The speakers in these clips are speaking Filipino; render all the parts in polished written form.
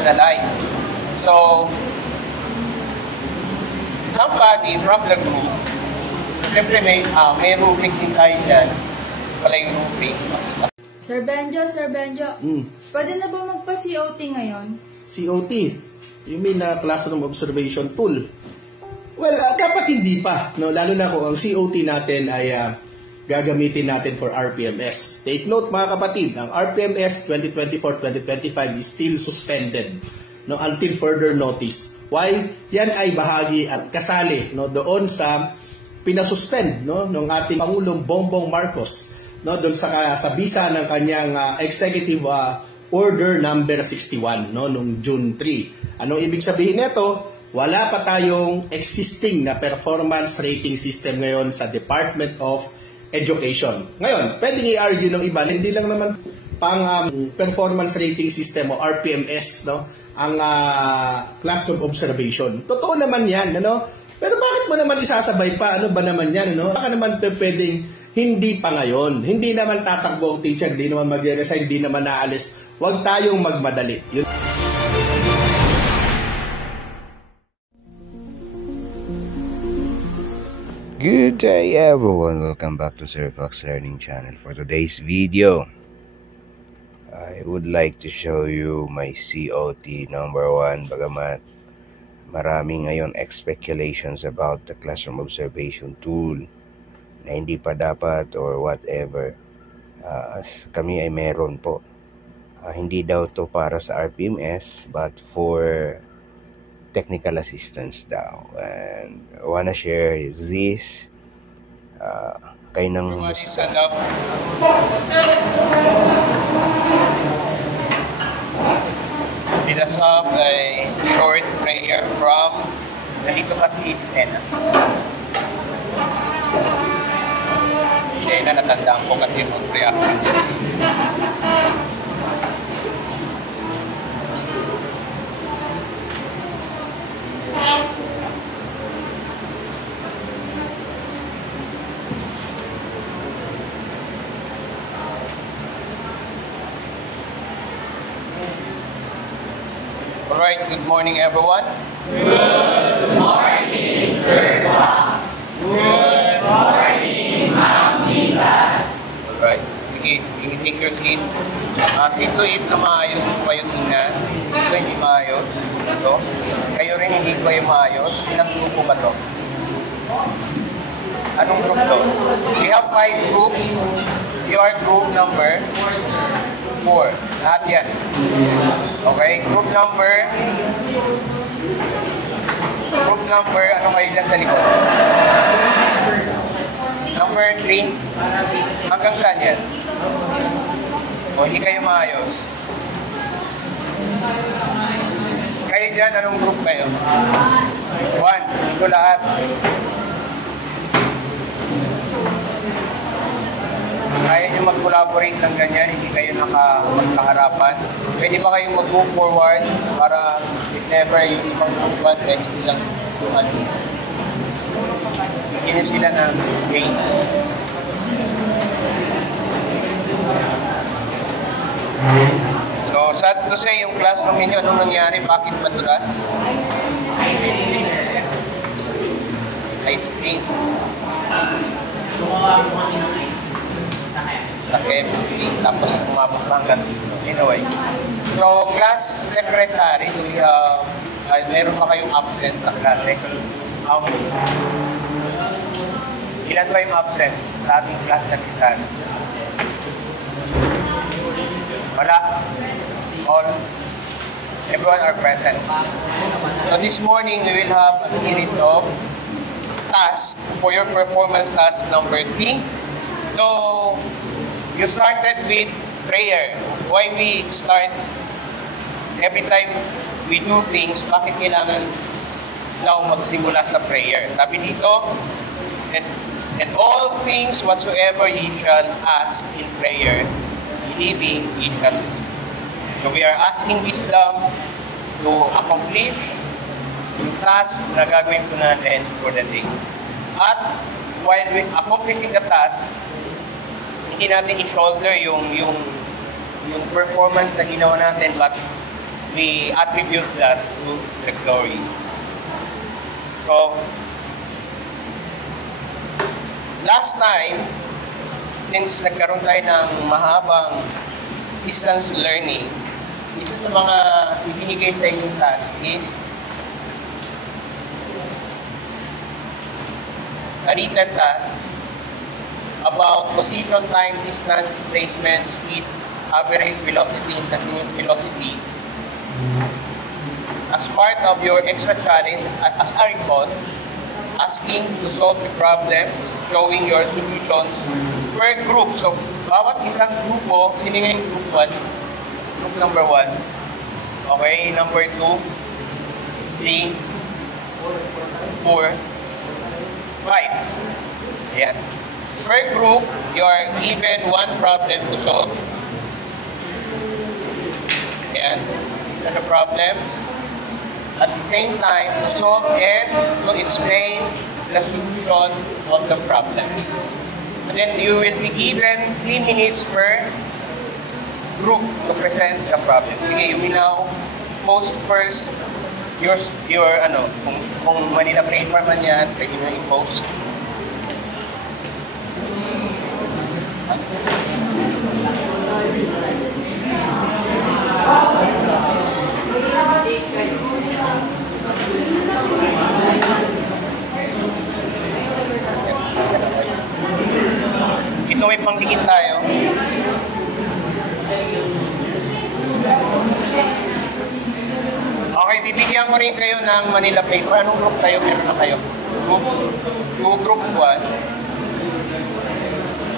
ma-analyze. So, somebody from the group, siyempre may rubric din tayo dyan. Wala yung rubric. Sir Benjo, pwede na ba magpa-COT ngayon? COT? You mean Classroom Observation Tool? Well, dapat hindi pa. No? Lalo na kung ang COT natin ay gagamitin natin for RPMS. Take note mga kapatid, ang RPMS 2024-2025 is still suspended, no, until further notice. Why? Yan ay bahagi at kasali, no, doon sa pinasuspend, no, ng ating Pangulong Bongbong Marcos, no, doon sa bisa ng kanyang executive order number 61, no, nung June 3. Anong ibig sabihin nito? Wala pa tayong existing na performance rating system ngayon sa Department of Education. Ngayon, pwedeng i-argue ng iba, hindi lang naman pang performance rating system o RPMS, no, ang classroom observation. Totoo naman yan, ano? Pero bakit mo naman isasabay pa? Ano ba naman yan, ano? Baka naman pwedeng hindi pa ngayon. Hindi naman tatakbo ang teacher, hindi naman mag-resign, hindi naman naalis. Huwag tayong magmadali. Yun. Good day everyone, welcome back to Sir Fox Learning Channel. For today's video, I would like to show you my COT number 1. Bagamat marami ngayon speculations about the classroom observation tool na hindi pa dapat or whatever, kami ay meron po. Hindi daw to para sa RPMS but for technical assistance daw, and I wanna share this kayo ng Dinasab ay short prayer from nalito kasi Jenna. Jenna, natandaan ko kasi mag-reaction dyan. Alright, good morning everyone. Good morning, Sir Fox. Good morning, Ma'am Nilas. Alright, sige, take your seat. Seat to eat na maayos kung kayo tingnan. Ito hindi maayos. Ito. Kayo rin hindi kayo maayos. Ilang grupo ba ito? Anong group to? We have 5 groups. You are group number 4. Lahat yan. Okay, group number, ano kayo dyan sa likod? Number 3. Hanggang saan yan? O, hindi kayo maayos. Kayo dyan, anong group kayo? 1. Ito lahat. Kaya nyo mag-collaborate ng ganyan, hindi kayo magkaharapan. Pwede ba kayong mag-move forward para if never yung ibang group pwede silang bigyan sila ng space. So, sad to say, yung classroom ninyo, anong nangyari? Bakit madulas? Ice cream. Sa chemistry, tapos umabot hanggang dito. Anyway, so class secretary, meron pa kayong absent sa klase? Ilan ba yung absent sa ating class secretary? Wala? All? Everyone are present. So this morning, we will have a series of tasks for your performance task number 3. So, you started with prayer. Why we start every time we do things, bakit kailangan daw magsimula sa prayer? Sabi dito, and all things whatsoever ye shall ask in prayer, believing ye shall receive. So we are asking wisdom to accomplish yung task na gagawin po natin for the day. At while we accomplishing the task, hindi natin i-shoulder yung performance na ginawa natin, but we attribute that to the glory. So, last time, since nagkaroon tayo ng mahabang distance learning, isa sa mga ibinigay sa inyong task is a written task about position, time, distance, displacement, speed, average velocity, instantaneous velocity. As part of your extra challenge, as a report, asking to solve the problem, showing your solutions per group. So, bawat isang grupo, sino nga yung group 1? Group number 1. Okay, number 2, 3, 4, 5. Ayan. Per group, you are given one problem to solve. Ayan. These are the problems. At the same time, to solve and to explain the solution of the problem. And then you will be given 3 minutes per group to present the problem. Sige, you will now post first your kung Manila Framework man yan, pwede nyo i-post. Ito may pangtingin tayo. Okay, bibigyan ko rin kayo ng Manila paper. Anong group tayo? Meron na kayo? Group 1.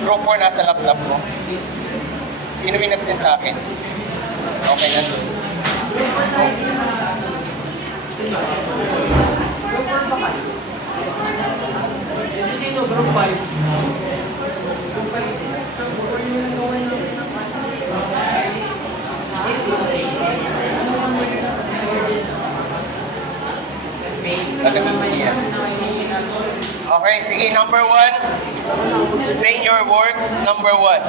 Group 4 nasa laptop mo. Sino may nag-send sa akin? Okay na doon. Sino? Group 5. Okay, sige, number 1. Explain your work, number 1.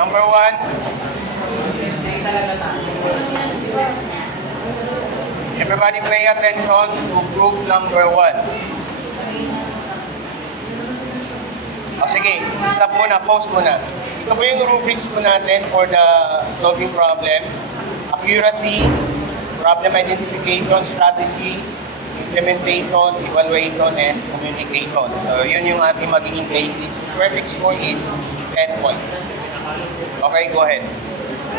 Number 1. Everybody pay attention to group number 1. O sige, stop muna, pause muna. Ito po yung rubrics po natin for the solving problem. Accuracy, problem identification, strategy, implementation, evaluation, and communication. So, yun yung ating magiging grade. Perfect score is 10 points. Okay, go ahead.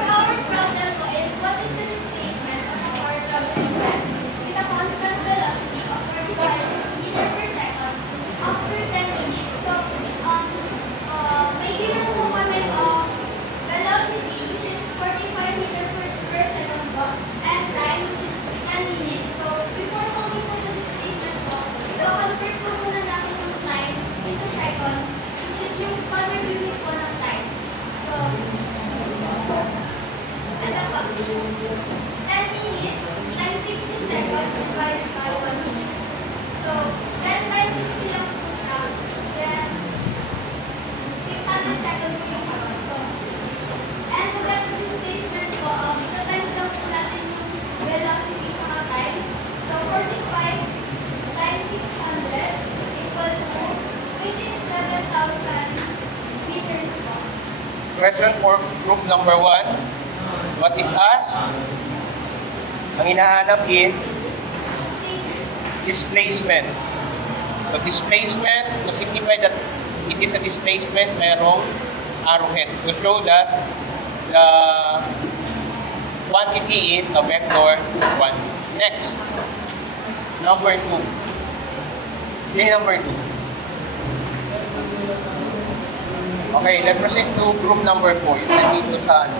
Our problem is, what is the displacement of a particle with a constant velocity of 45 meters per second after 10 minutes? So, may given po kami of velocity, which is 45 meters per second po, and time, which is 10 minutes. So, before solving po the displacement po, i-convert po muna natin yung time into seconds, which is yung standard unit po ng time. So, ano po? 10 minutes times 60 seconds divided by 1 minute. So, 10 times 60 lang po siya. Then, 600 seconds po yung karon. So, and to get the displacement po, ito times lang po natin yung velocity sa time. So, 45 times 600 is equal to 27,000 meters po. Question for group number 1. What is asked? Ang hinahanap is displacement. So displacement, to signify that it is a displacement, mayroong arrowhead to show that the quantity is a vector 1. Next, number 2. Yun yung number 2. Okay, let's proceed to group number 4. Yung nandito sa ano.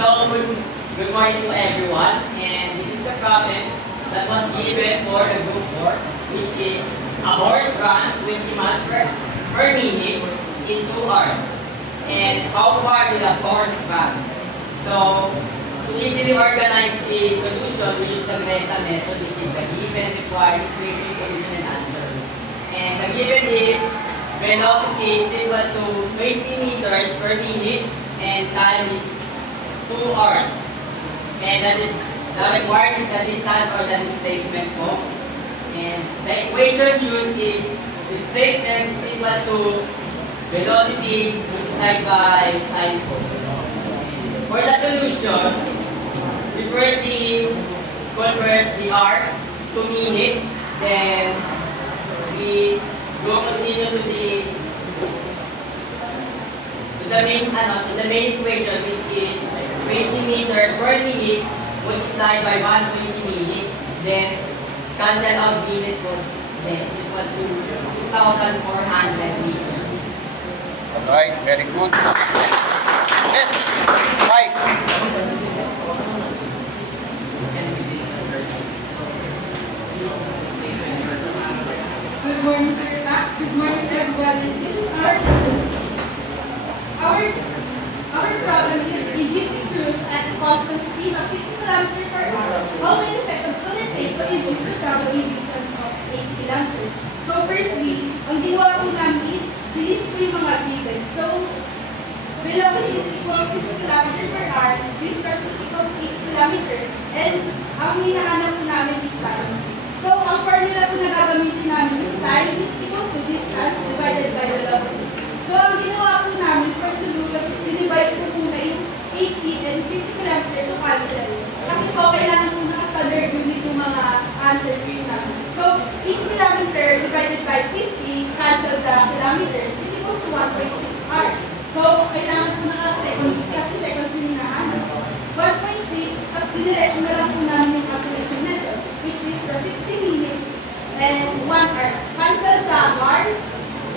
So, good morning to everyone, and this is the problem that was given for the group 4, which is a horse runs 20 miles per minute in 2 hours. And how far did the horse run? So, to easily organize the solution, we use the GRESA method, which is the given, required, equation, solution, and answer. And the given is velocity is equal to 20 meters per minute, and time is 2 hours. And the required is the distance or the displacement mo. And the equation used is displacement is equal to velocity multiplied by sine code. For the solution, we firstly convert the hour to minute, then we go continue to the main equation, which is 20 meters per minute multiplied by 120 minutes, then cancel out minute code, then it's equal to 2,400 meters. Alright, very good. Next, right. Good morning, Sir Tax. Good morning, everybody. This is our lesson. Our problem is Egypt cruise at a constant speed of 50 kilometers per hour. How many seconds will it take for Egypt to travel a distance of 8 kilometers? So firstly, ang ginawa ko namin is bilis ko yung mga given. So, velocity is equal to 50 kilometers per hour, distance is equal to 8 kilometers, and ang hinahanap ko namin is time. So, ang formula ko na gagamitin namin is time is equal to distance divided by velocity. So, ang ginawa ko namin for solution is dinivide ko muna yung 80 and 50 kilometers to cancel. Kasi po, kailangan ko naka-standard unit yung mga answers namin. So, 8 kilometers divided by 50, cancel the kilometers, is equal to 1.6 hours. So, kailangan ko naka-seconds, kasi seconds yung hinahanap. 1.6, at diniretso na lang po namin yung calculation method, which is the 60 minutes and 1 hour. Cancel the hours,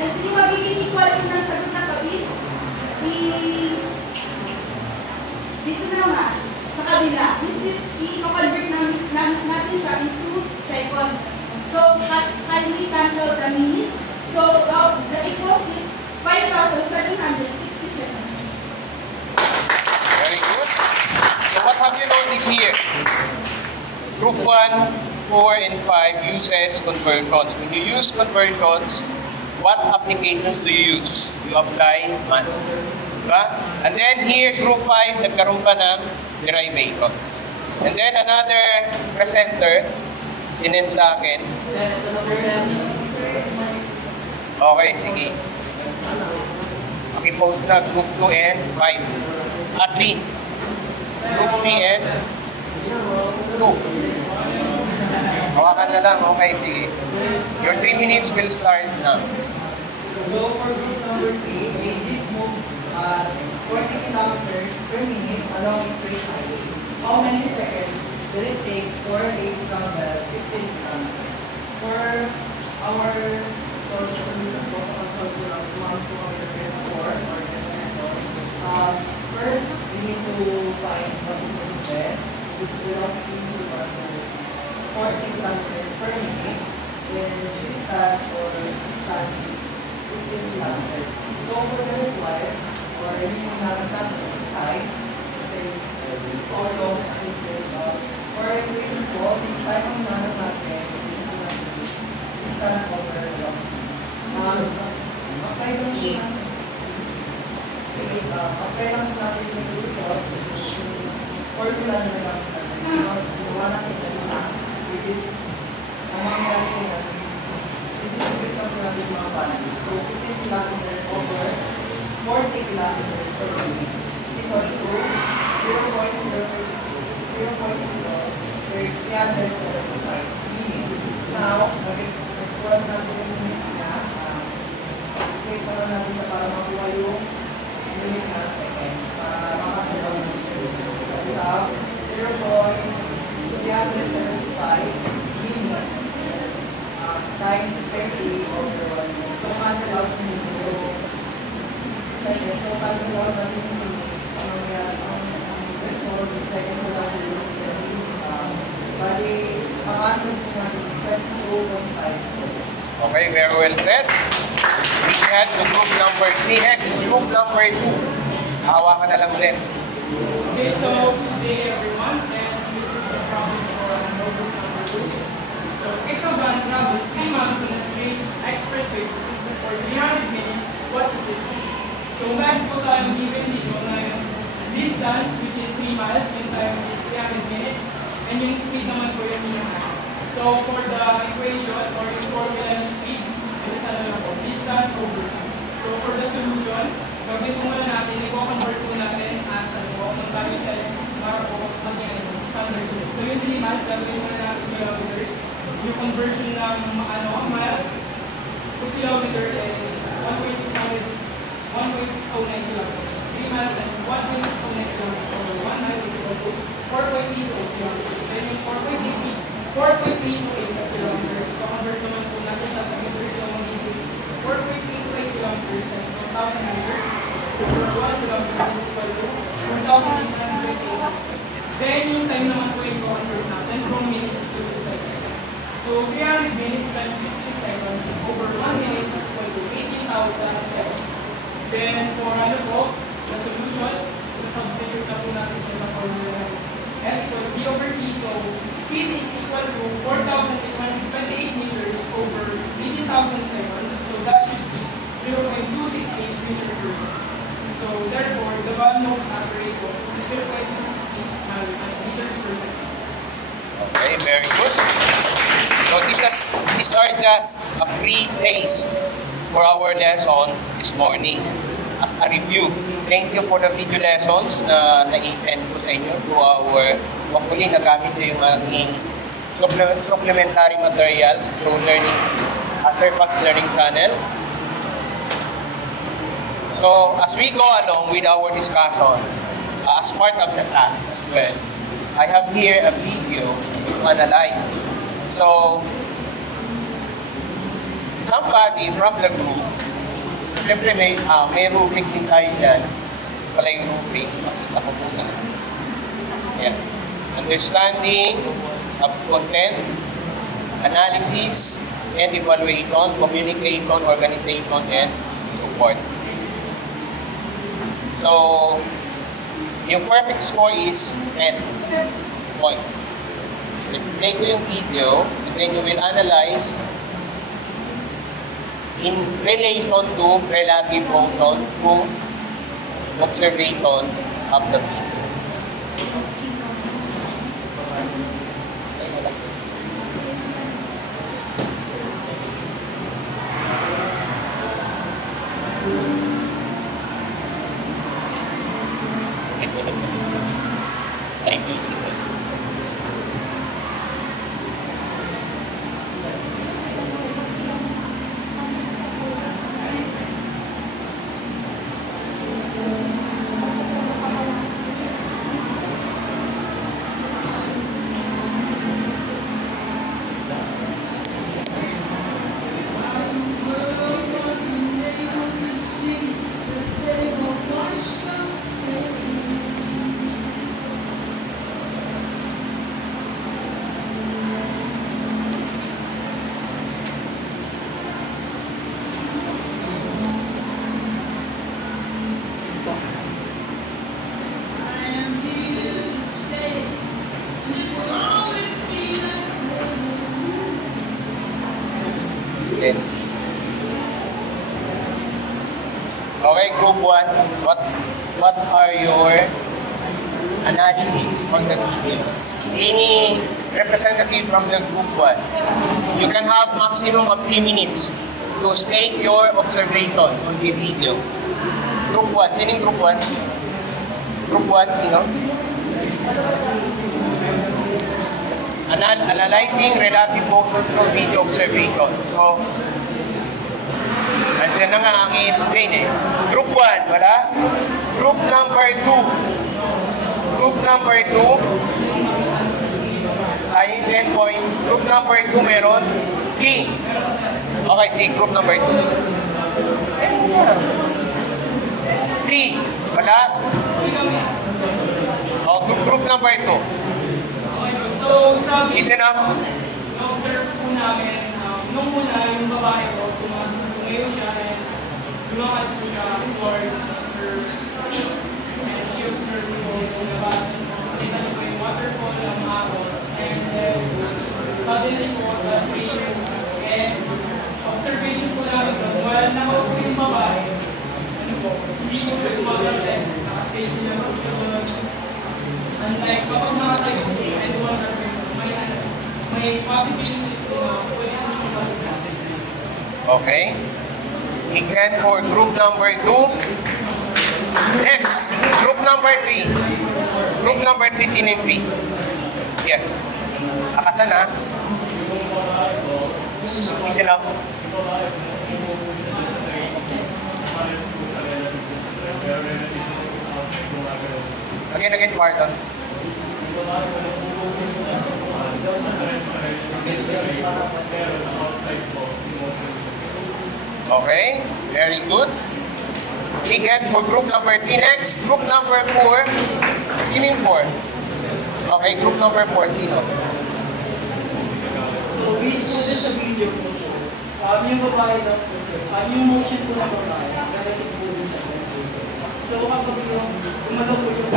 and yung magiging equal ng sagot na to is, dito naman, sa kabila, which is, i-convert natin siya into seconds. So, kindly cancel the minutes. So, the equal is 5,760 seconds. Very good. So what have you noticed here? Group 1, 4, and 5 uses conversions. When you use conversions, what applications do you use? You apply math. Diba? And then here, group 5, nagkaroon pa ng derivation. And then another presenter, sinend sa akin. Okay, sige. Pakipost na group 2 and 5. At least, group 3 and 2. Hawakan na lang. Okay, sige. Your 3 minutes will start now. So for group number 3, Egypt moves at 40 kilometers per minute along a straight highway. How many seconds will it take for it to travel 15 kilometers? For our solution, first, we need to find what is the bed. This velocity is equal to 40 kilometers per minute. Then distance or distance is 15 kilometers. So for the required, or yung nakatap is time, say, how long it is for equation po, this time ang nanap natin, distance over velocity. Apply lang natin yung solution, formula na nagamit natin. Because gawa natin na which is, ang mangyayari ko yan is, i-distribute natin natin mga values. So, 15 kilometers over 40 kilometers per minute is equals to 0.0375 minutes. Now, nag-equal natin yung minutes niya. Okay, para natin siya para makuha yung unit na seconds para makasalaw natin siya. We have 0.375 minutes times 20 over 1 minute. So, cancel out yung minutes. So, cancel out natin yung minutes. Ang result is seconds na lang yung bali, makancel po natin is 22.5 seconds. Okay, very well said. We had to group number 3. Next, group number 2. Hawakan na lang ulit. Okay, so good day everyone, and this is the problem for notebook number 2. So, ikaw ba ang travel 3 miles on the straight expressway for 300 minutes, what does it say? So, meron po tayong given dito na yung distance, which is 3 miles, yung time is 300 minutes, and yung speed naman po yung minimum. So, for the equation, or yung formula ng speed, ito sa lang po, distance over time. So, for the solution, gawin po muna natin, i-convert po natin as ng value set para po maging standard unit. So, yung 3 miles, gawin muna natin kilometers. Yung conversion ng mile to kilometer is 1.609 kilometers. 3 miles is 1.609 kilometers. So, 1 mile is equal to 4.8 kilometers. Then yung 4.8 kilometers. So-convert naman po natin sa meters. So, magiging 4.8 kilometers and 1,000 meters. For 1 kilometer is equal to 1,828. Then yung time naman po yung convert natin from minutes to seconds. So 300 minutes times 60 seconds over 1 minute is equal to 18,000 seconds. Then for the solution, so substitute na po natin sa formula natin. S equals V over T. So speed is equal to 4,828 meters over 18,000 seconds. So that should be 0.268 meters per second. So therefore, the value of operator is 0.268 meters per second. Okay, very good. So these are just a pre-taste for our lesson this morning as a review. Thank you for the video lessons na na-send ko sa inyo to our, hopefully nagamit nyo yung aking supplementary materials through learning, Sirfax Learning Channel. So as we go along with our discussion, as part of the class as well, I have here a video to analyze. So, somebody from the group, siyempre may rubric din tayo dyan. Pala yung rubric, makita ko po na. Yeah. Understanding of content, analysis, and evaluation, communication, organization, and support. So, yung perfect score is 10 points. Play ko yung video, and then you will analyze in relation to relative motion to observation of the video. Thank you. Okay, group 1, what are your analysis on the video? Any representative from the group 1, you can have maximum of 3 minutes to state your observation on the video. Group 1, sino yung group 1? Group 1, sino? Analyzing relative motion through video observation. So, nandiyan na nga ang i-explain eh. Group 1, wala? Group number 2. Group number 2. Ay, 10 points. Group number 2 meron 3. Okay, see, group number 2. 3. Wala? Oh, group number 2. So, sabi, listen up. na-observe po namin, nung muna yung babae ko, tumayo siya and lumakad po siya towards her seat. And she observed po labasan, nakita niyo po yung waterfall ng Agos, and then suddenly po, the prayer and observation po namin doon, while nakaupo yung babae, ano po, hindi po siya gumagalaw, nakastage niya po siya. Unlike kapag nakatayo po, and may possibility po na pwede po siya magalaw. Okay. Again for group number 2. Next, group number 3. Group number 3, sino yung 3? Yes. Akasan ha? Isa lang. Again, pardon. Okay, very good. Again for group number 3. Next, group number 4. Sino yung 4? Okay, group number 4, sino? So, based po din sa video po, sir, yung babae lang po, sir, yung motion po ng babae, relative po din sa akin po, sir. So, kapag yung umalaw po yung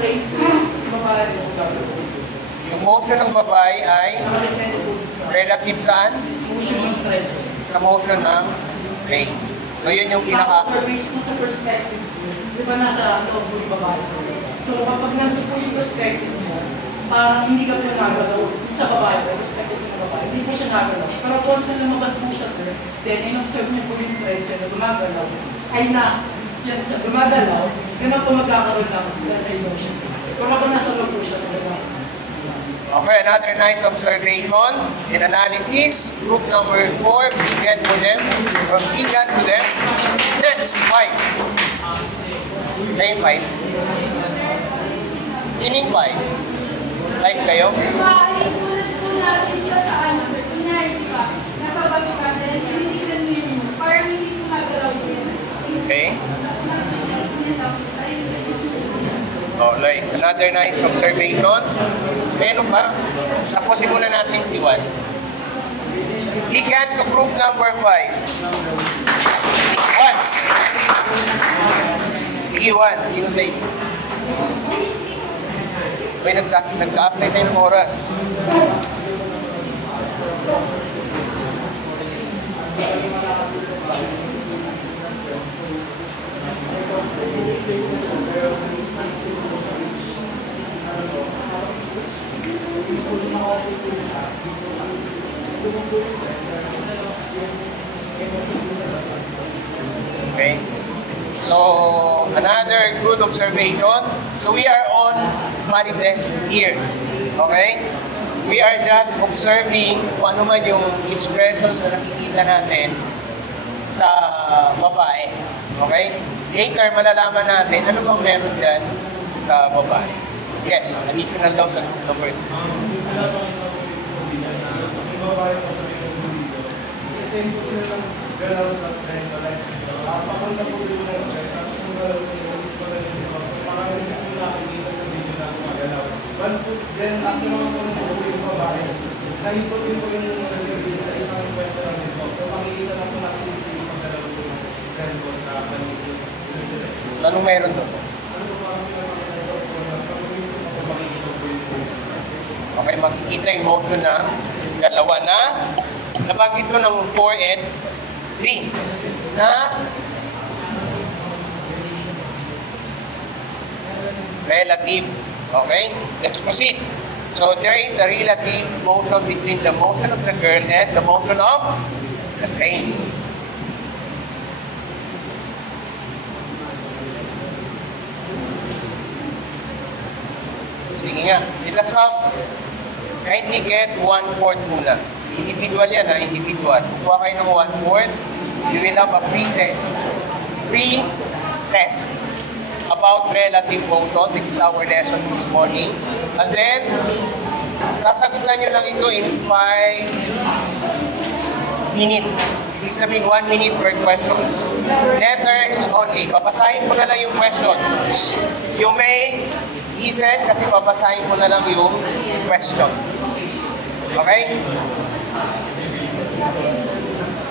traits, yung babae rin po gagawin po, sir. Yung motion ng babae ay Nakadepende po din sa relative saan? motion ng trend po, sir. Sa motion ng plane. So, yun yung Tapos, pinaka... sir, based po sa perspective, sir, di ba nasa loob po yung babae, sir? So, kapag nandun po yung perspective mo, parang hindi ka po nagalaw sa babae, perspective ng babae, hindi po siya nagalaw. Pero once na lumabas po siya, sir, then in-observe niyo po yung trend, sir, na gumagalaw, ay na, yan sa gumagalaw, ganun po magkakaroon ng emotion. Pero kapag nasa loob po siya, sir, Okay, another nice observation and analysis. Group number 4, vegan to them. From vegan to them. Next, 5. Name 5. Sining 5. Like kayo? Tulad po natin siya sa ano, sir. Kunyari, di ba? Nasa bus ka, then tinitignan mo yung parang hindi po nagalaw siya. Okay. Oh, like, another nice observation. Meron ba? Tapusin muna natin si Juan. Vegan to group number 5. 1. Sige, 1. Sino sa inyo? Okay, nagka-apply tayo ng oras. Okay. So, another good observation. So, we are on manifest here. Okay? We are just observing kung ano man yung expressions na nakikita natin sa babae. Okay? Later, malalaman natin ano bang meron dyan sa babae. Yes, additional daw sa group number 2. same po sila ng galaw sa trend, like, papunta po yung trend, tapos yung galaw nila, is pa rin sila. So, parang hindi po nakikita sa video na gumagalaw. Once po, then, after naman po nung po yung babae, nahipot din po yung review sa isang pwesto lang dito. So, makikita na po nakikita yung paggalaw po yung trend po sa panigid. Anong meron doon? Ano po parang pinapakita ito po na pag-uwi po makapag-show po yung po. Okay, makikita yung motion na dalawa na nabanggit ko ng 4 and 3 na relative. Okay? Let's proceed. So there is a relative motion between the motion of the girl and the motion of the train. Sige nga, let us have kindly get 1/4 muna. Individual yan ha, individual. Kukuha kayo ng 1/4, you will have a pre-test about relative motion. This is our lesson this morning. And then, sasagutan nyo lang ito in 5 minutes. Ibig sabihin, 1 minute per questions. Letters only. Babasahin mo na lang yung questions. You may listen kasi babasahin mo na lang yung question. Okay?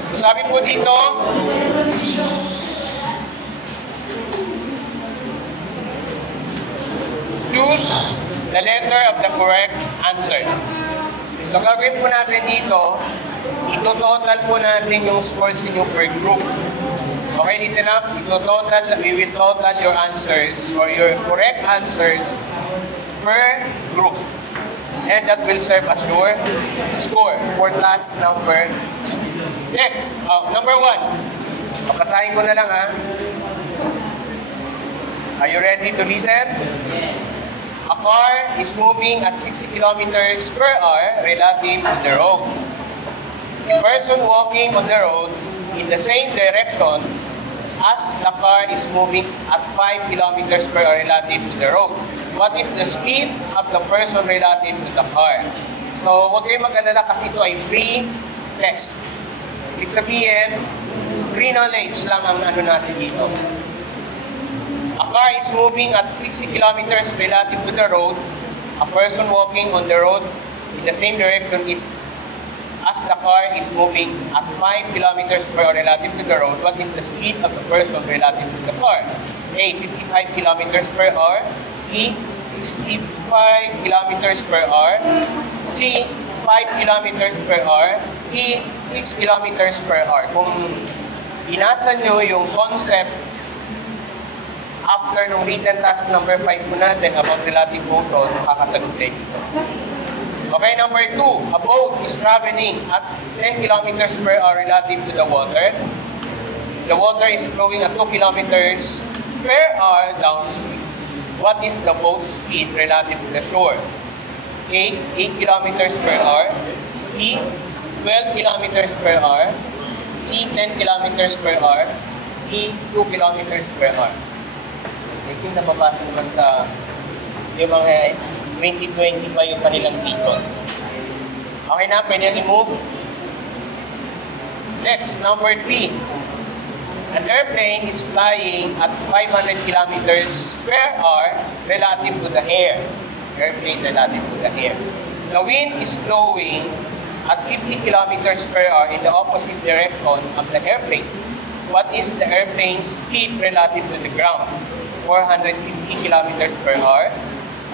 So sabi po dito, choose the letter of the correct answer. So, gagawin po natin dito, ito-total po natin yung scores niyo per group. Okay, listen up. We will total your answers or your correct answers per group. And that will serve as your score for task number. Check. Number 1. Papasahin ko na lang ha. Are you ready to listen? Yes. A car is moving at 60 kilometers per hour relative to the road. A person walking on the road in the same direction as the car is moving at 5 kilometers per hour relative to the road. What is the speed of the person relative to the car? So, huwag kayong mag-alala kasi ito ay free test. Ibig sabihin, free knowledge lang ang ano natin dito. A car is moving at 60 kilometers relative to the road. A person walking on the road in the same direction is as the car is moving at 5 kilometers per hour relative to the road. What is the speed of the person relative to the car? A. 55 kilometers per hour. B. 65 kilometers per hour. C. 5 kilometers per hour. D. 6 kilometers per hour. Kung binasa nyo yung concept after nung written task number 5 po natin about relative motion, makakasagot din dito. Okay, number 2. A boat is traveling at 10 kilometers per hour relative to the water. The water is flowing at 2 kilometers per hour downstream. What is the boat's speed relative to the shore? A. 8 kilometers per hour. B. 12 kilometers per hour. C. 10 kilometers per hour. D. 2 kilometers per hour. I think nababasa naman sa yung mga 2020 pa yung kanilang dito. Okay na, pwede na i-move. Next, number 3. An airplane is flying at 500 kilometers per hour relative to the air. Airplane relative to the air. The wind is blowing at 50 kilometers per hour in the opposite direction of the airplane. What is the airplane's speed relative to the ground? 450 kilometers per hour,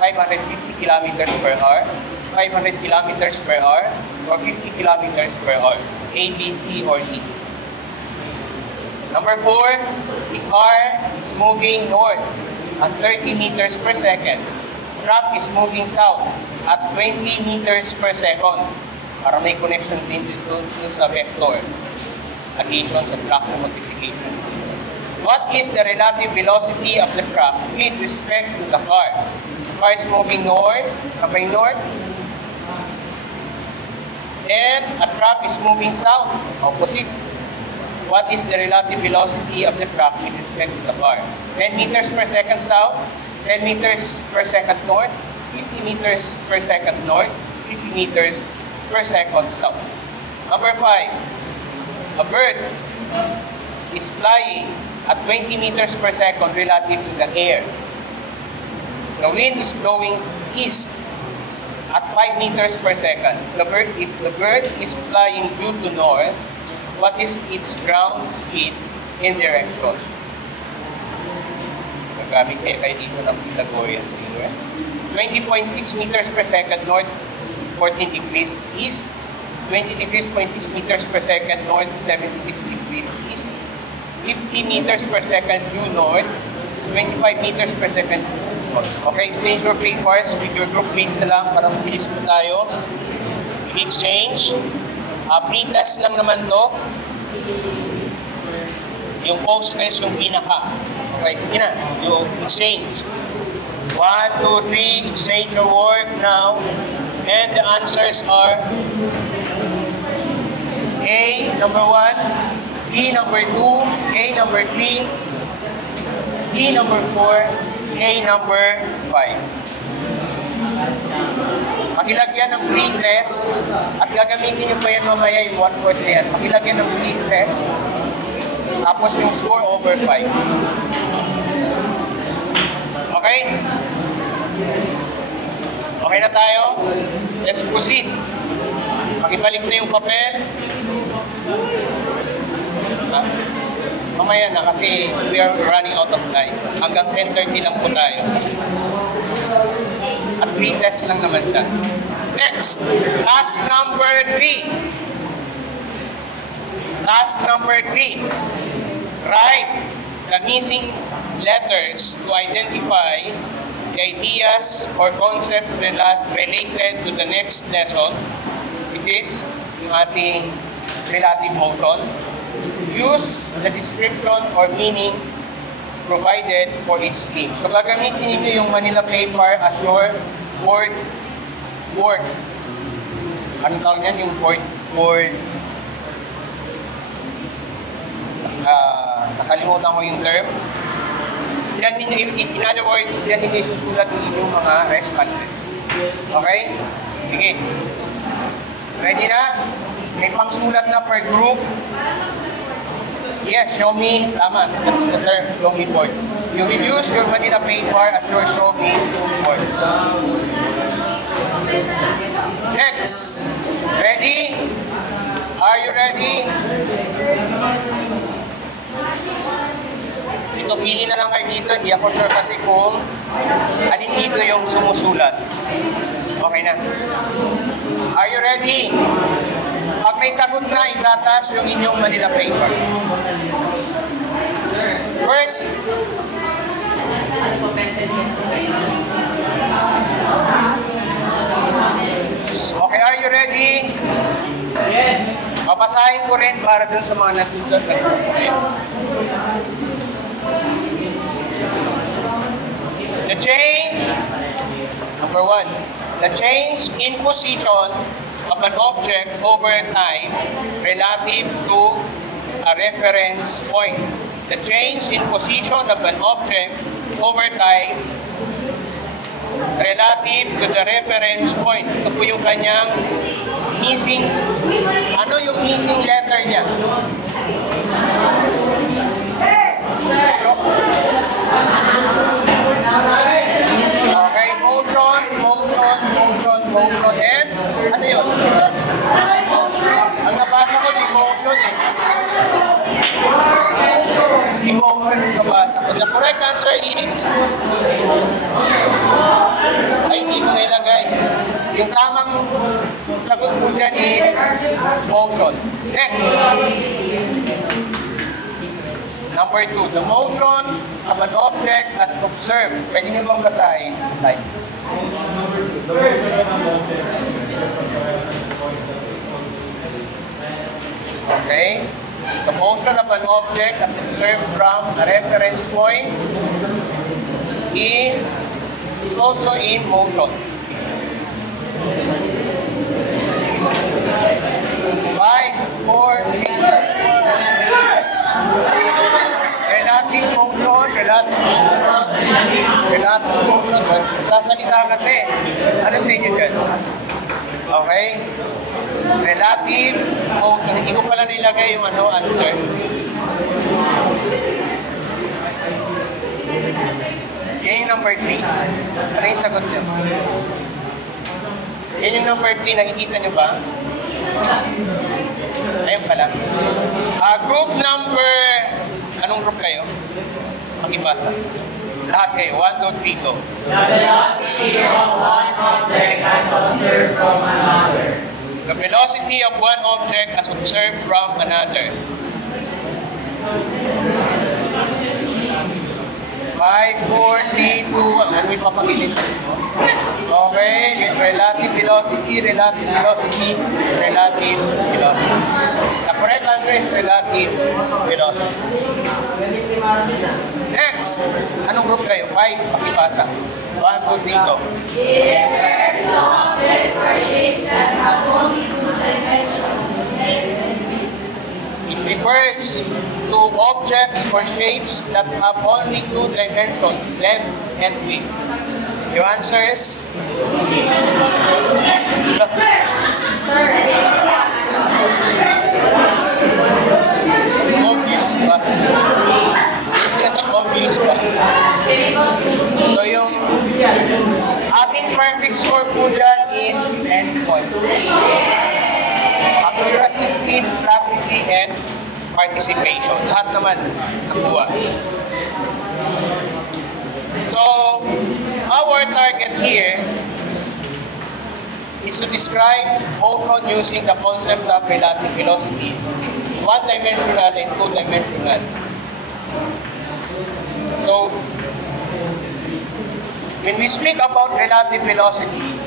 550 kilometers per hour, 500 kilometers per hour, or 50 kilometers per hour. A, B, C, or D. Number 4, the car is moving north at 30 meters per second. Truck is moving south at 20 meters per second. Para may connection din dito sa vector. Addition sa truck na multiplication. What is the relative velocity of the truck with respect to the car? The car is moving north, and a truck is moving south, opposite. What is the relative velocity of the truck with respect to the car? 10 meters per second south, 10 meters per second north, 50 meters per second north, 50 meters per second south. Number 5, a bird is flying at 20 meters per second relative to the air. The wind is blowing east at 5 meters per second. If the bird is flying due to north, what is its ground speed in direction? Gagamit kayo dito ng Pythagorean theorem. 20.6 meters per second north, 14 degrees east. 20 degrees, 0.6 meters per second north, 76 degrees east. 50 meters per second due north, 25 meters per second north. Okay, exchange your papers with your group mates na lang para mabilis po tayo. Exchange. Pre-test lang naman to. Yung post-test yung pinaka. Okay, sige na. Yung exchange. 1, 2, 3. Exchange your work now. And the answers are A, number 1. B, number 2, A, number 3, B, number 4, A, number 5. Pakilagyan ng pre-test at gagamitin nyo pa yan mamaya yung 1/4 na yan. Pakilagyan ng pre-test tapos yung score over 5. Okay? Okay na tayo? Let's proceed. Pakibalik na yung papel. Mamaya na kasi we are running out of time. Hanggang 10:30 lang po tayo. At pre-test lang naman siya. Next, task number 3. Task number 3. Write the missing letters to identify the ideas or concepts related to the next lesson, which is yung ating relative motion. Use the description or meaning provided for each theme. So gagamitin niyo yung Manila paper as your board. Anong tawag niyan? Yung board. Nakalimutan ko yung term. Yan ninyo, in other words, yan ninyo isusulat ng inyong mga responses. Okay? Sige. Ready na? May pangsulat na per group. Yes, show me. Tama. That's the term, show me board. You will use your Manila paper as your show me board. Next. Ready? Are you ready? Ito, pili na lang kayo dito. Hindi ako sure kasi kung alin dito yung sumusulat. Okay na. Are you ready? Pag may sagot na, itatas yung inyong Manila paper. First. Okay, are you ready? Yes. Papasahin ko rin para dun sa mga natutulad. The change, number 1, the change in position of an object over time relative to a reference point. The change in position of an object over time relative to the reference point. Ito po yung kanyang missing, ano yung missing letter niya? Okay, motion, and ano yun? Ang nabasa ko, demotion eh. Demotion yung nabasa ko. The correct answer is ay hindi mo nailagay. Yung tamang sagot mo dyan is motion. Next. Number 2, the motion of an object as observed. Pwede niyo bang basahin? Like. Okay. The motion of an object as observed from a reference point is also in motion. 5, 4, 3, 2, 1. Relative motion. Sasalita kasi. Ano sa inyo dyan? Okay? Relative motion. Hindi ko pala nilagay yung answer. Yan yung number 3. Ano yung sagot niyo? Yan yung number 3. Nakikita niyo ba? Ayun pala. Group number... Anong group kayo? Pakibasa. Lahat kayo. 1, 2, 3, go. The velocity of one object as observed from another. The velocity of one object as observed from another. 5, 4, 3, 2, 1. Ano yung papagilid? Okay. Relative velocity. The correct answer is relative velocity. Next. Anong group kayo? 5. Pakipasa. 1, 2, 3, go. It refers to objects or shapes that have only 2 dimensions. It refers to objects or shapes that have only 2 dimensions, length and width. Your answer is? Obvious ba? Obvious ba? So yung ating perfect score po dyan is 10 points. Accuracy, speed, rapidity, and participation. Lahat naman nakuha. So, our target here is to describe motion using the concepts of relative velocities, one-dimensional and two-dimensional. So, when we speak about relative velocity,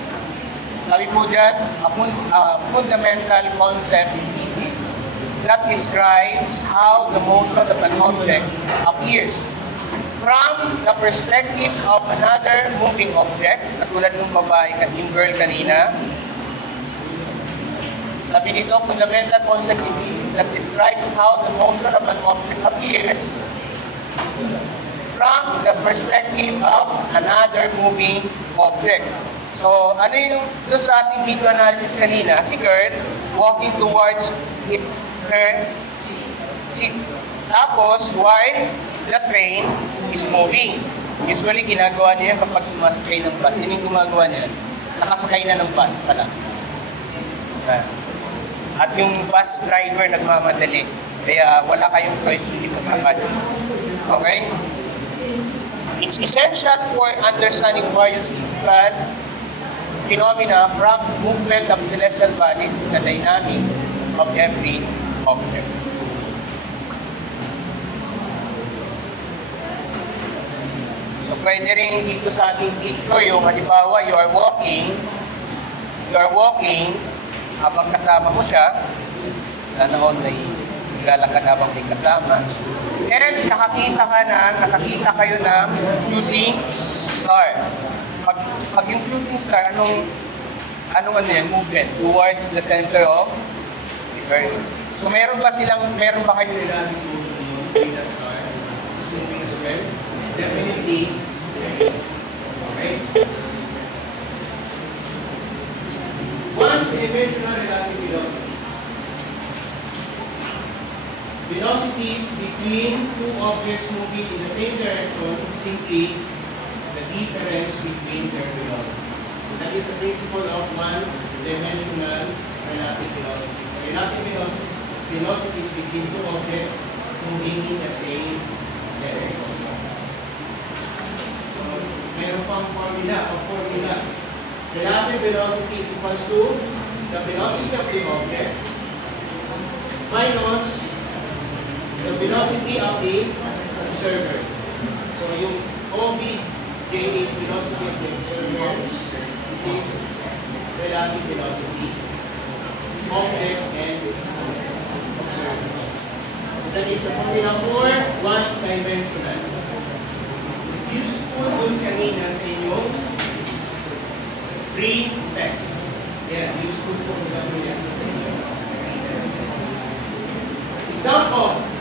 sabi po dyan, a fundamental concept in physics that describes how the motion of an object appears from the perspective of another moving object, katulad ng babae, yung girl kanina. Sabi dito, fundamental concept in physics that describes how the motion of an object appears from the perspective of another moving object. So, ano yung doon sa ating video analysis kanina? Si girl walking towards her seat. Tapos, while the train is moving. Usually, ginagawa niya kapag sumasakay ng bus. Yun yung gumagawa niya. Nakasakay na ng bus pala. At yung bus driver nagmamadali. Kaya wala kayong choice hindi magkakad. Okay? It's essential for understanding various physical phenomena from movement of celestial bodies to the dynamics of every object. So, pwede rin dito sa ating picture yung halimbawa, you are walking, habang kasama mo siya, nanood na ilalakad habang may kasama. And nakakita kayo ng shooting star. Pag yung shooting star, anong movement towards the center of the earth. So meron ba kayo nilalagay yung star? Is moving as well? Definitely, yes. Okay? One-dimensional relative velocity. Velocities between two objects moving in the same direction is simply the difference between their velocities. That is the principle of one-dimensional relative velocity. Relative velocities between two objects moving in the same direction. So, meron pang formula. Relative velocity is equals to the velocity of the object minus the velocity of the observer. So, yung OBJ is velocity of the observer. This is relative velocity. Object and observer. So, that is the formula for one-dimensional. Useful dun kanina sa inyong pre-test. Yeah, useful formula dun yan. Example.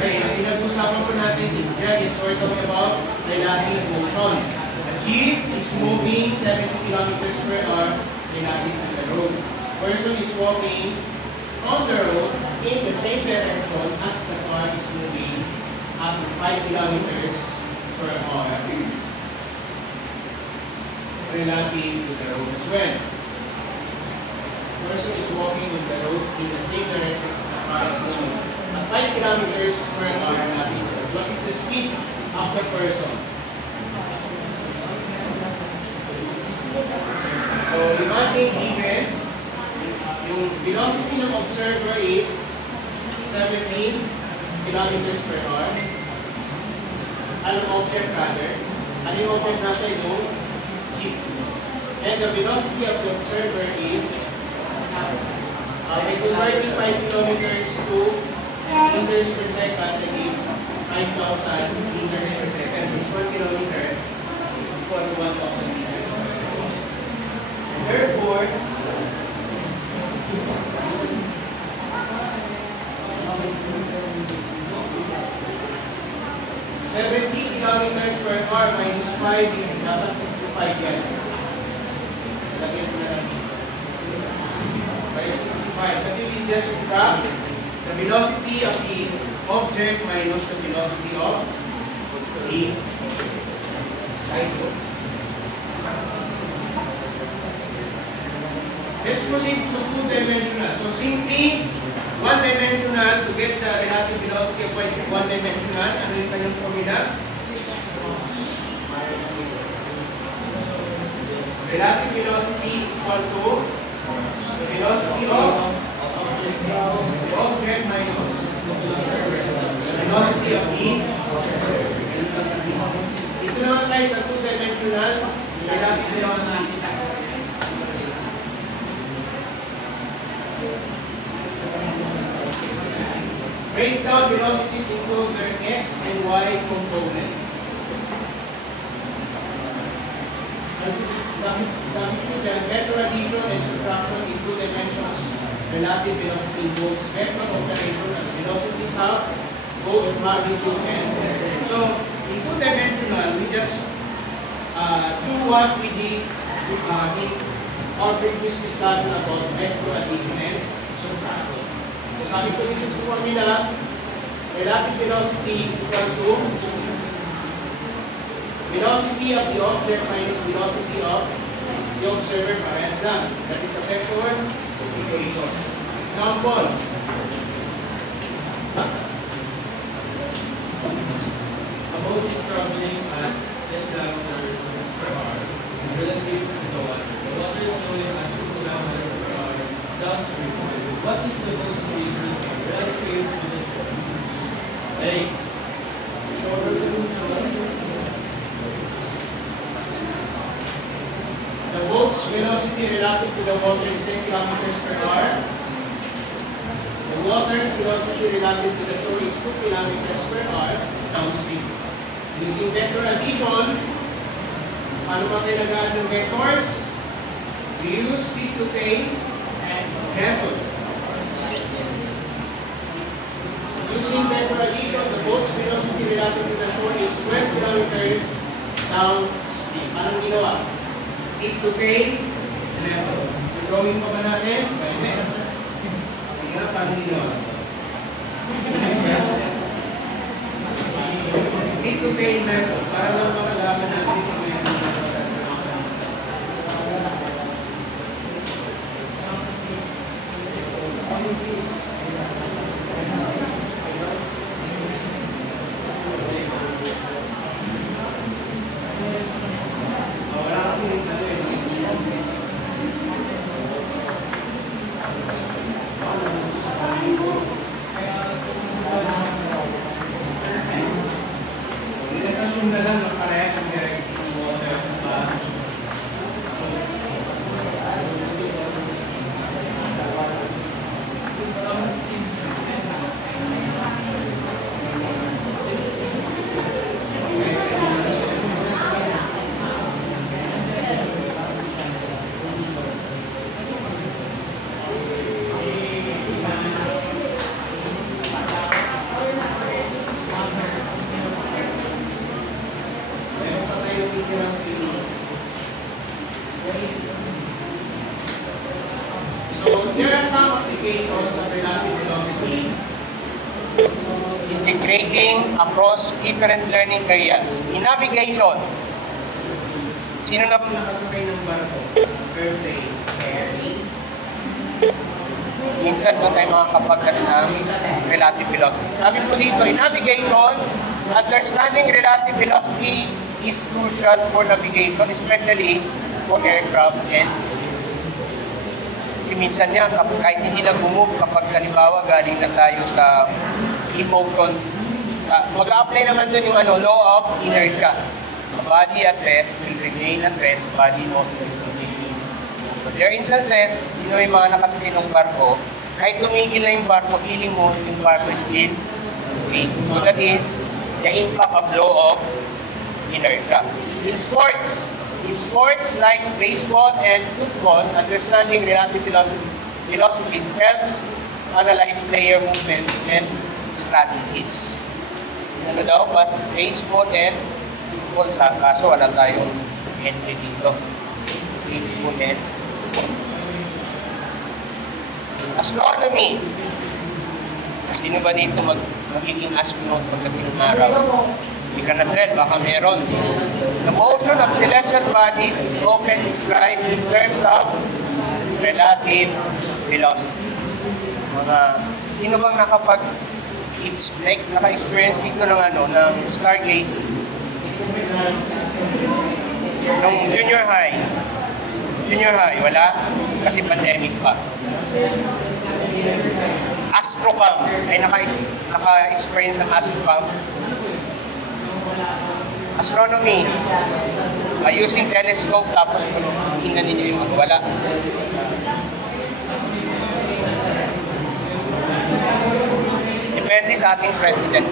Okay, ang pinag-usapan po natin dyan is we're talking about relative motion. A jeep is moving 70 kilometers per hour relative to the road. Person is walking on the road in the same direction as the car is moving up to 5 kilometers per hour relative to the road as well. Person is walking on the road in the same direction as the car is moving at 5 kilometers per hour relative to the road. What is the speed of the person? So, yung ating given, yung velocity ng observer is 17 kilometers per hour. Anong object rather? Ano yung object nasa yung jeep? And the velocity of the observer is converting 5 kilometers to meters per second, that is 5,000 meters per second. So 1 kilometer is equal to 1,000 meters per second. Therefore, kilometers per hour minus 5 is dapat 65 yan. Lagyan mo na lang dito. By 65. Kasi we just grab the velocity of the object minus the velocity of the item. Let's proceed to two-dimensional. So simply, one-dimensional to get the relative velocity of one-dimensional. Ano yung kanyang formula? Relative velocity is equal to the velocity of the object minus the velocity of the ito naman tayo sa two-dimensional relative velocity. Break down velocities into their x and y component. Sabi ko dyan, vector addition and subtraction in two dimensions. Relative velocity involves vector operation as velocities have both magnitude and direction. So, in two-dimensional, we just do what we did in our previous discussion about vector addition and subtraction. So, sabi ko dito sa formula, relative velocity is equal to velocity of the object minus velocity of the observer parehas lang. That is a vector equation. Example. About is traveling at 10 kilometers per hour relative to the water. The water is flowing at 2 kilometers per hour downstream. What is the boat speed relative to the shore? Like, the boat's velocity relative to the water is 10 kilometers per hour. The water's velocity relative to the shore is 2 kilometers per hour downstream. Using vector addition, ano ba kailangan ng vectors? We use speed to K and method. Using vector addition, the boat's velocity relative to the shore is 12 kilometers downstream. Anong ginawa? Speed to K, method. Drawing pa ba natin? Pwede. Sige na, paano ginawa? Speed to K method. Para lang makalaman natin kung may there are some applications of relative velocity integrating across different learning areas. In navigation, sino na nakasakay ng barko? Airplane. Minsan doon tayo makakapagkaroon ng relative velocity. Sabi po dito, in navigation, understanding relative velocity is crucial for navigation, especially for aircraft and minsan yan, kahit hindi na gumove, kapag halimbawa galing na tayo sa motion, mag-a-apply naman doon yung law of inertia. Body at rest will remain at rest, body will remain. So there are instances, yung mga nakasakay ng barko, kahit tumigil na yung barko, feeling mo yung barko is still moving. So that is the impact of law of inertia. In sports like baseball and football, understanding relative velocities helps analyze player movements and strategies. Ano daw? Baseball and football, kaso wala tayong entry dito. Baseball and football. Astronomy. Sino ba dito magiging astronaut pagdating ng araw. Hindi ka na tell, baka meron. The motion of celestial bodies is often described in terms of relative velocity. Sino bang naka-experience dito ng stargazing? Nung junior high, wala? Kasi pandemic pa. Astrocam, ay naka-experience ng Astrocam. Astronomy, using telescope, tapos tingnan ninyo yung wala. Depende sa ating president.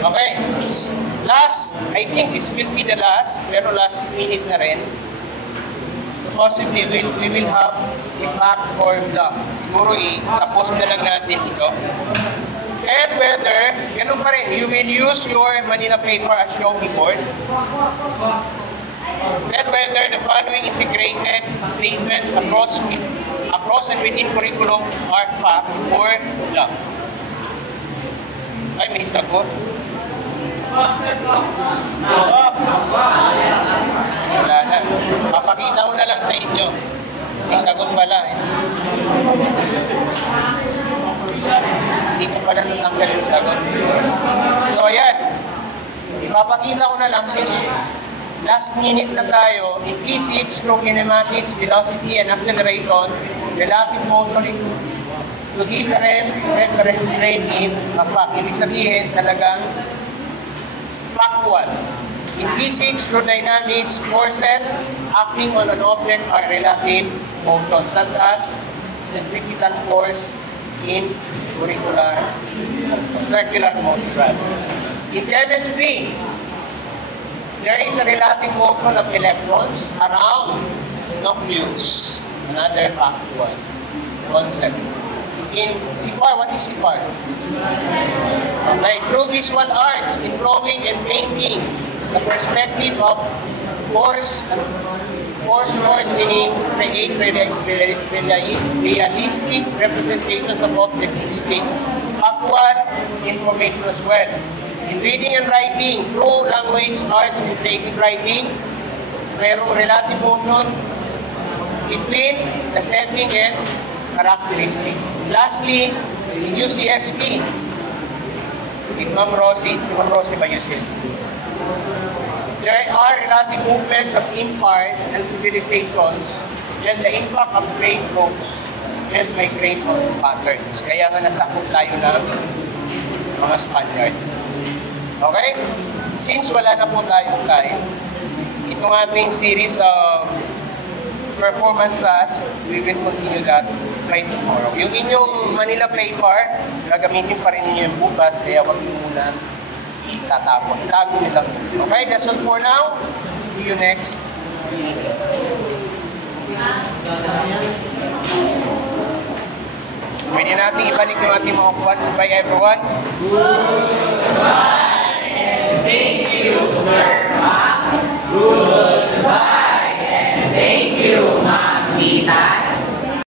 Okay, last, I think this will be the last, pero last minute na rin. Possibly, we will have a fact formula. Siguro tapos na lang natin ito. And whether, ganun pa rin, you will use your Manila paper as shown before. And whether the following integrated statements across and within curriculum are fact or blank. Ay, may sagot. Wala na. Papakita ko na lang sa inyo. May sagot pala eh. Hindi ko pala natanggal yung sagot. So ayan. Ipapakita ko na lang since last minute na tayo. In physics, through kinematics, velocity, and acceleration, relative motion to give reference frame is a fact. Ibig sabihin talagang factual. In physics, through dynamics, forces acting on an object are relative motion, such as centrifugal force in circular motion. In chemistry, there is a relative motion of electrons around nucleus, another factual concept. In CFAR, what is CFAR? Okay, through visual arts, in drawing and painting, the perspective of force Lord meaning create realistic representations of objects in space. Factual information as well. In reading and writing, through language, arts, and creative writing, mayroong relative motion between the setting and characteristics. Lastly, in UCSP, with Ma'am Rosie by UCSP, there are relative movements of empires and civilizations and the impact of great groups and migration patterns. Kaya nga nasakop tayo ng mga Spaniards. Okay? Since wala na po tayong time, itong ating series of performance task, we will continue that by tomorrow. Yung inyong Manila paper, gagamitin pa rin ninyo yung bukas, kaya wag nyo muna itatapon. Itago nyo lang. Okay, that's all for now. See you next meeting. Pwede natin ibalik yung ating mga kuwan. Bye everyone.